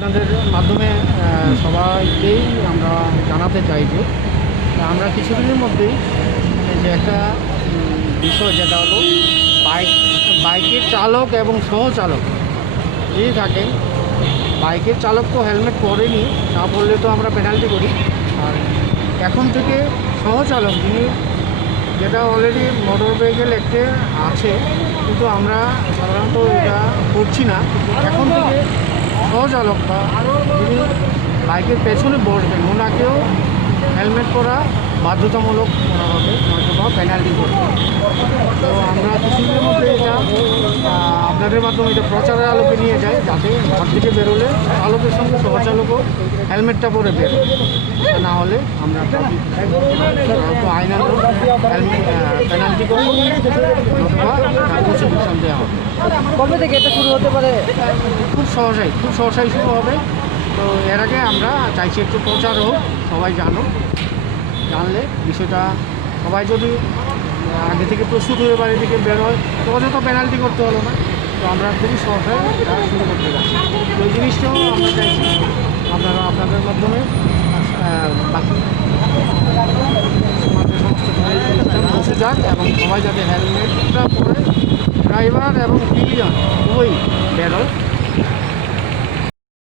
আপনাদের মাধ্যমে সবাইকেই আমরা জানাতে চাই যে আমরা কিছুদিনের মধ্যেই এই যে একটা বিষয় যেটা হলো বাইকের চালক এবং সহচালক যিনি থাকেন, বাইকের চালক তো হেলমেট পরেনি, না পরলে তো আমরা পেনাল্টি করি। আর এখন থেকে সহচালক যিনি, যেটা অলরেডি মোটর ভেহিকেল অ্যাক্টে আছে, কিন্তু আমরা সাধারণত এটা করছি না। এখন থেকে সহচালক বা যিনি বাইকের পেছনে বসবেন ওনাকেও হেলমেট পরা বাধ্যতামূলক করা হবে, নয়তো বা পেনাল্টি করবে। তো আমরা কিছুদিনের মধ্যে এটা আপনাদের মাধ্যমে এটা প্রচারের আলোকে নিয়ে যাই, যাতে ঘর থেকে বেরোলে চালকের সঙ্গে সহচালকও হেলমেটটা পরে বেরোয়। না হলে আমরা আইনানুগ পেনাল্টি করবো অথবা প্রসিকিউশন দেওয়া হবে। কবে থেকে এটা শুরু হতে পারে? খুব সহসাই শুরু হবে। তো এর আগে আমরা চাইছি একটু প্রচার হোক, সবাই জানলে বিষয়টা, সবাই যদি আগে থেকে প্রস্তুত হয়ে বাড়ি থেকে বের হয় তো অযথা পেনাল্টি করতে হলো না। তো আমরা খুবই সহসায় এটা শুরু করতে যাচ্ছি। তো এই জিনিসটাও আমরা চাইছি আপনারা আপনাদের মাধ্যমে বাকি সমাজের সমস্ত পৌঁছে যাক এবং সবাই যাতে হেলমেটটা পরে ড্রাইভার এবং পিলিয়ন উভয়ই বেরোয়।